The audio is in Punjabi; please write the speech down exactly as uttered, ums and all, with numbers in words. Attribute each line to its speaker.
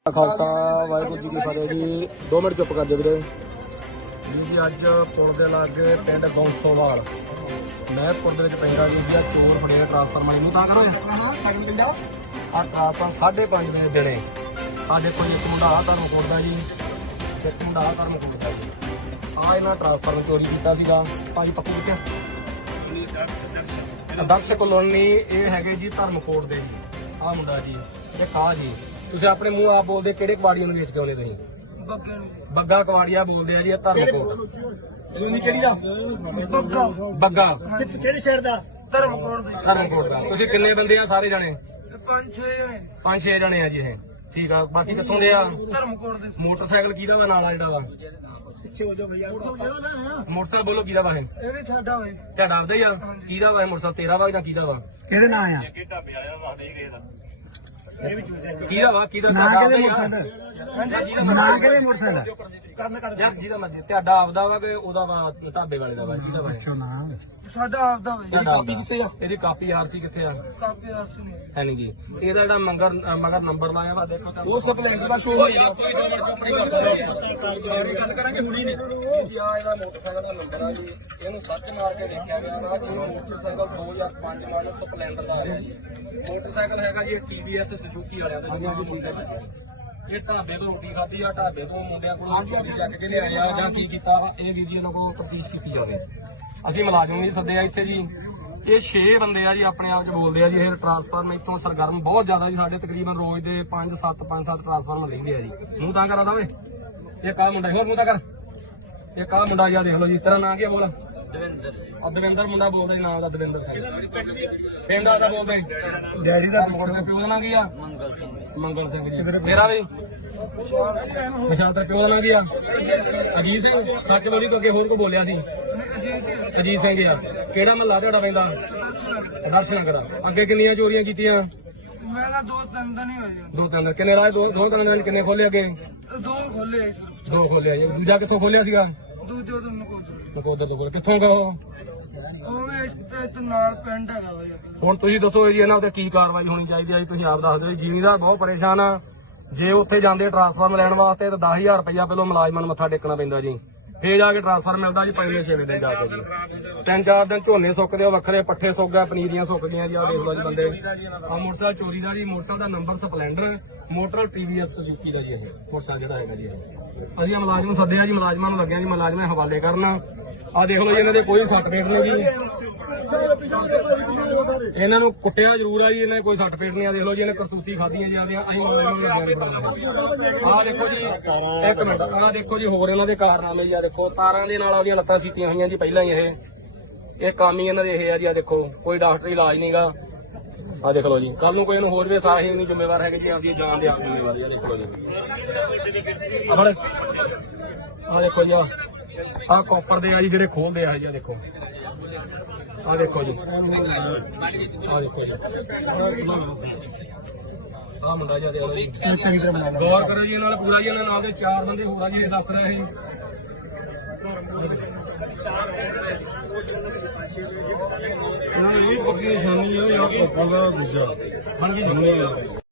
Speaker 1: ਖਾਲਸਾ ਵਾਹਿਗੁਰੂ ਜੀ ਕੀ ਫਤਿਹ ਜੀ। ਦੋ ਮਿੰਟ ਚੁੱਪ ਕਰ ਜਾਓ ਵੀਰੇ ਜੀ। ਜੀ ਅੱਜ ਪੁਲ ਦੇ ਲਾਗੇ ਪਿੰਡ ਗੌਂਸੋਵਾਲ ਮੈਂ ਪੁਲ ਦੇ ਵਿੱਚ ਪੈਂਦਾ ਜੀ। ਆ ਚੋਰ ਫੜੇ ਟਰਾਂਸਫਾਰਮਰ ਨੂੰ ਤਾਂ ਕਰੋ ਹਾਂ ਸਗਨ ਪਿੰਡਾ ਆ ਟਰਾਂਸਫਾਰਮਰ ਸਾਢੇ ਪੰਜ ਵਜੇ ਦਿਨੇ ਸਾਡੇ ਕੋਈ ਇੱਕ ਮੁੰਡਾ ਆ ਧਰਮ ਕੋਟਦਾ ਜੀ, ਇੱਕ ਮੁੰਡਾ ਆ ਧਰਮ ਕੋਟਦਾ ਜੀ। ਆ ਇਹਨਾਂ ਟਰਾਂਸਫਾਰਮਰ ਚੋਰੀ ਕੀਤਾ ਸੀਗਾ ਭਾਜੀ ਪੱਕੂ ਵਿੱਚ ਦਰਸ਼ ਕਲੋਨੀ। ਇਹ ਹੈਗੇ ਜੀ ਧਰਮਕੋਟ ਦੇ ਜੀ। ਆ ਮੁੰਡਾ ਜੀ ਇਹ ਕਾ ਜੀ। ਤੁਸੀਂ ਆਪਣੇ ਮੂੰਹ ਆਪ ਬੋਲਦੇ ਕਿਹੜੇ ਕਵਾੜੀਆਂ ਨੂੰ ਵੇਚ ਕੇ ਆਉਂਦੇ ਤੁਸੀਂ? ਬੱਗਾ ਕਵਾੜੀਆ ਬੋਲਦੇ ਆ ਜੀ। ਇਹ ਧਰਮਕੋਟ
Speaker 2: ਕਲੋਨੀ ਕਿਹੜੀ ਦਾ? ਬੱਗਾ
Speaker 1: ਬੱਗਾ
Speaker 2: ਕਿਹੜੇ ਸ਼ਹਿਰ ਦਾ? ਧਰਮਕੋਟ ਦਾ।
Speaker 1: ਧਰਮਕੋਟ ਦਾ। ਤੁਸੀਂ ਕਿੰਨੇ ਬੰਦੇ ਆ ਸਾਰੇ ਜਣੇ?
Speaker 2: ਪੰਜ ਛੇ ਜਣੇ।
Speaker 1: ਪੰਜ ਛੇ ਜਣੇ ਆ ਜੀ ਇਹ। ਠੀਕ ਆ। ਬਾਕੀ ਕਿੱਥੋਂ ਦੇ ਆ?
Speaker 2: ਧਰਮਕੋਟ ਦੇ।
Speaker 1: ਮੋਟਰਸਾਈਕਲ ਕਿਹਦਾ ਵਾ ਨਾਲ ਆ ਜਿਹੜਾ ਵਾ?
Speaker 2: ਪਿੱਛੇ ਹੋ ਜਾ ਭਈਆ।
Speaker 1: ਮੋਟਰਸਾਈਕਲ ਬੋਲੋ ਕਿਹਦਾ ਵਾ?
Speaker 2: ਇਹ ਵੀ ਸਾਡਾ ਵਾ।
Speaker 1: ਤੁਹਾਡਾ ਆਪਦਾ ਹੀ ਆ? ਕਿਹਦਾ ਵਾ ਮੋਟਰਸਾਈਕਲ? ਤੇਰਾ ਵਾ ਜਾਂ ਕਿਹਦਾ ਵਾ?
Speaker 2: ਕਿਹਦੇ ਨਾਂ ਆ?
Speaker 1: ਕਿਹਦਾ ਵਾ? ਕਿਹਦਾ?
Speaker 2: ਨਾਂ ਕਿਹਦੇ ਮੋਟਰਸਾਈਕਲ? ਨਾਂ ਕਿਹਦੇ ਮੋਟਰਸਾਈਕਲ?
Speaker 1: ਯਾਰ ਜਿਹਦਾ ਮਰਜ਼ੀ। ਤੁਹਾਡਾ ਆਪਦਾ ਵਾ ਕਿ ਉਹਦਾ ਵਾ? ਢਾਬੇ ਵਾਲੇ ਦਾ ਵਾ? ਕਿਹਦਾ ਵਾ?
Speaker 2: ਪੁੱਛੋ ਨਾ। ਸਾਡਾ ਆਪਦਾ ਵਾ।
Speaker 1: ਇਹਦੀ ਕਾਪੀ ਕਿੱਥੇ ਆ? ਇਹਦੀ ਕਾਪੀ ਆਰਸੀ ਕਿੱਥੇ ਆ?
Speaker 2: ਕਾਪੀ ਆਰਸੀ ਨਹੀਂ
Speaker 1: ਹੈ ਨਹੀਂ ਜੀ। ਇਹਦਾ ਜਿਹੜਾ ਮੰਗਰ ਮਗਰ ਨੰਬਰ ਲਾਇਆ ਵਾ ਦੇਖੋ ਤਾਂ
Speaker 2: ਉਹ ਸਪਲੈਂਡਰ ਦਾ ਸ਼ੋਅ ਹੋਇਆ।
Speaker 1: ਗੱਲ ਕਰਾਂਗੇ ਹੁਣੀ ਨਹੀਂ ਜੀ। ਆ ਇਹਦਾ ਮੋਟਰਸਾਈਕਲ ਦਾ ਨੰਬਰ ਆ ਜੀ। ਇਹਨੂੰ ਸਰਚ ਮਾਰ ਕੇ ਦੇਖਿਆ ਗਿਆ ਵਾ। ਇਹ ਮੋਟਰਸਾਈਕਲ ਦੋ ਹਜ਼ਾਰ ਪੰਜ ਮਾਡਲ ਸਪਲੈਂਡਰ ਦਾ ਆਇਆ ਜੀ। ਮੋਟਰਸਾਈਕਲ ਹੈਗਾ ਜੀ ਟੀਵੀਐਸ ਸੁਜ਼ੂਕੀ ਵਾਲਿਆਂ ਦਾ। ਇਹ ਢਾਬੇ ਤੋਂ ਰੋਟੀ ਖਾਧੀ ਆ। ਢਾਬੇ ਤੋਂ ਮੁੰਡਿਆਂ ਕੋਲੋਂ ਚੋਰੀ ਚੱਕ ਕੇ ਲਿਆਏ ਆ ਜਾਂ ਕੀ ਕੀਤਾ ਵਾ ਇਹ ਵੀਡੀਓ ਤੋਂ ਕੋਲ ਤਫਤੀਸ਼ ਕੀਤੀ ਜਾਵੇ। ਅਸੀਂ ਮੁਲਾਜ਼ਮ ਵੀ ਸੱਦੇ ਆ ਇੱਥੇ ਜੀ। ਇਹ ਛੇ ਬੰਦੇ ਆ ਜੀ ਆਪਣੇ ਆਪ ਚ ਬੋਲਦੇ ਆ ਜੀ। ਇਹ ਟਰਾਂਸਫਾਰਮਰ ਇੱਥੋਂ ਸਰਗਰਮ ਬਹੁਤ ਜ਼ਿਆਦਾ ਜੀ। ਸਾਡੇ ਤਕਰੀਬਨ ਰੋਜ਼ ਦੇ ਪੰਜ ਸੱਤ ਪੰਜ ਸੱਤ ਟਰਾਂਸਫਾਰਮਰ ਲੈਂਦੇ ਆ ਜੀ। ਮੂੰਹ ਤਾਂ ਕਰਾ ਦਵੇ ਇਹ ਕਾ ਮੁੰਡਾ ਹੋਰ ਮੂੰਹ ਤਾਂ ਕਰ। ਇਹ ਕਾ ਮੁੰਡਾ ਜੀ ਦੇਖ ਲਓ ਜੀ। ਤੇਰਾ ਨਾਂ ਕੀ ਬੋਲ? ਦਵਿੰਦਰ। ਦਵਿੰਦਰ ਮੁੰਡਾ ਬੋਲਦਾ ਜੀ। ਨਾਮ ਦਾ ਦਵਿੰਦਰ ਸਿੰਘ। ਪਿੰਡ ਦਾ ਬੋਲਦੇ
Speaker 2: ਡੈਡੀ ਦਾ
Speaker 1: ਪਿਓ ਦਾ ਨਾਂ ਕੀ ਆ? ਮੰਗਲ ਸਿੰਘ। ਮੰਗਲ ਸਿੰਘ ਜੀ। ਤੇਰਾ ਵੀ ਵਿਸ਼ਾਲ। ਤੇਰੇ ਪਿਓ ਦਾ ਨਾਂ ਕੀ ਆ? ਅਜੀਤ ਸਿੰਘ। ਸੱਚ ਬੋਲੀ ਤੋਂ ਅੱਗੇ ਹੋਰ ਕੋ ਬੋਲਿਆ ਸੀ? ਅਜੀਤ ਸਿੰਘ ਆ। ਕਿਹੜਾ ਮਹੱਲਾ ਤੁਹਾਡਾ ਪੈਂਦਾ? ਦਰਸ਼ਨ ਕਰਾ। ਅੱਗੇ ਕਿੰਨੀਆਂ ਚੋਰੀਆਂ ਕੀਤੀਆਂ?
Speaker 2: ਮੈਂ ਨਾ ਦੋ ਤਿੰਨ ਦਿਨ ਹੀ ਹੋਏ।
Speaker 1: ਦੋ ਤਿੰਨ। ਕਿੰਨੇ ਰਾਜ? ਦੋ ਦੋ ਤਿੰਨ ਦਿਨ ਕਿੰਨੇ ਖੋਲੇ ਅੱਗੇ?
Speaker 2: ਦੋ ਖੋਲੇ।
Speaker 1: ਦੋ ਖੋਲਿਆ ਜੀ। ਦੂਜਾ ਕਿੱਥੋਂ ਖੋਲਿਆ ਸੀਗਾ?
Speaker 2: ਦੂਜੇ ਤੋਂ ਨਕੋਦਰ।
Speaker 1: ਨਕੋਦਰ ਤੋਂ ਖੋਲਿਆ। ਕਿੱਥੋਂ ਗਾ ਉਹ?
Speaker 2: ਉਹ ਇੱਥੇ ਨਾਲ ਪਿੰਡ ਹੈਗਾ ਵਾ ਯਾਰ।
Speaker 1: ਹੁਣ ਤੁਸੀਂ ਦੱਸੋ ਜੀ ਇਹਨਾਂ ਉੱਤੇ ਕੀ ਕਾਰਵਾਈ ਹੋਣੀ ਚਾਹੀਦੀ ਹੈ ਜੀ? ਤੁਸੀਂ ਆਪ ਦੱਸ ਦਿਓ ਜੀ। ਜ਼ਿਮੀਂਦਾਰ ਬਹੁਤ ਪਰੇਸ਼ਾਨ ਆ। ਜੇ ਉੱਥੇ ਜਾਂਦੇ ਟਰਾਂਸਫਾਰਮਰ ਲੈਣ ਵਾਸਤੇ ਤਾਂ ਦਸ ਹਜ਼ਾਰ ਰੁਪਇਆ ਪਹਿਲਾਂ ਮੁਲਾਜ਼ਮਾਂ ਨੂੰ ਮੱਥਾ ਟੇਕਣਾ ਪੈਂਦਾ ਜੀ। ਫੇਰ ਜਾ ਕੇ ਟਰਾਂਸਫਾਰਮਰ ਮਿਲਦਾ ਜੀ ਪੰਜਵੇਂ ਛੇਵੇਂ ਦਿਨ ਜਾ ਕੇ ਜੀ। ਤਿੰਨ ਚਾਰ ਦਿਨ ਝੋਨੇ ਸੁੱਕਦੇ ਆ ਵੱਖਰੇ, ਪੱਠੇ ਸੁੱਕ ਗਏ, ਪਨੀਰੀਆਂ ਸੁੱਕ ਗਈਆਂ ਜੀ। ਆਹ ਦੇਖ ਲਓ ਜੀ ਬੰਦੇ। ਆ ਮੋਟਰਸਾਈਕਲ ਚੋਰੀ ਦਾ ਜੀ। ਮੋਟਰਸਾਈਕਲ ਦਾ number Splendor motor TVS Suzuki ਦਾ ਜੀ। ਇਹ ਮੋਟਰਸਾਈਕਲ ਜਿਹੜਾ ਹੈਗਾ ਜੀ। ਅਸੀਂ ਮੁਲਾਜ਼ਮ ਸੱਦਿਆ ਜੀ। ਮੁਲਾਜ਼ਮਾਂ ਨੂੰ ਲੱਗਿਆ ਜੀ ਮੁਲਾਜ਼ਮ ਦੇ ਹਵਾਲੇ ਕਰਨ। ਆ ਦੇਖ ਲਓ ਜੀ ਇਹਨਾਂ ਦੇ ਕੋਈ ਸਰਟੀਫਿਕੇਟ ਨਹੀਂ ਜੀ। ਇਹਨਾਂ ਨੂੰ ਕੁੱਟਿਆ ਜ਼ਰੂਰ ਆ ਜੀ। ਇਹਨਾਂ ਕੋਈ ਸਰਟੀਫਿਕੇਟ ਨਹੀਂ। ਆ ਦੇਖ ਲਓ ਜੀ ਇਹਨੇ ਕਰਤੂਤੀ ਖਾਧੀਆਂ ਜੀ। ਆਦੀਆਂ ਅਸੀਂ ਆ ਦੇਖੋ ਜੀ। ਇੱਕ ਮਿੰਟ ਆ ਦੇਖੋ ਜੀ ਹੋਰ ਇਹਨਾਂ ਦੇ ਕਾਰਨਾਮੇ ਜੀ। ਆ ਦੇਖੋ ਤਾਰਾਂ ਦੇ ਨਾਲ ਆਦੀਆਂ ਲੱਤਾਂ ਸੀਤੀਆਂ ਹੋਈਆਂ ਜੀ ਪਹਿਲਾਂ ਹੀ। ਇਹ ਇਹ ਕੰਮ ਹੀ ਇਹਨਾਂ ਦੇ ਇਹ ਆ ਜੀ। ਆ ਦੇਖੋ ਕੋਈ ਡਾਕਟਰੀ ਇਲਾਜ ਨਹੀਂਗਾ। ਆ ਦੇਖ ਲਓ ਜੀ। ਕੱਲ ਨੂੰ ਕੋਈ ਇਹਨੂੰ ਹੋਰ ਵੀ ਸਾਹੀ ਨਹੀਂ ਜ਼ਿੰਮੇਵਾਰ ਹੈਗੇ ਜੀ। ਆਪਦੀ ਜਾਨ ਦੇ ਆਪ ਜ਼ਿੰਮੇਵਾਰ। ਆ ਦੇਖ ਲਓ ਜੀ। ਆ ਦੇਖੋ ਜੀ। ਆ ਕਾਪਰ ਦੇ ਆ ਜੀ ਜਿਹੜੇ ਖੋਲਦੇ ਆ ਜੀ। ਆ ਦੇਖੋ ਆ ਦੇਖੋ ਜੀ। ਆ ਦੇਖੋ ਜੀ। ਆ ਮੁੰਡਾ ਜੀ। ਗੌਰ ਕਰੋ ਜੀ ਇਹਨਾਂ ਨਾਲ ਪੂਰਾ ਜੀ। ਇਹਨਾਂ ਨਾਲ ਦੇ ਚਾਰ ਬੰਦੇ ਹੋਰਾ ਜੀ। ਇਹ ਦੱਸ ਰਹੇ ਸੀ ਇਹ ਵੀ ਪੱਕੀ ਨਿਸ਼ਾਨੀ ਆ ਯਾਰ। ਪੱਕਾ ਦਾ ਦੂਜਾ ਬਣ ਗਈ।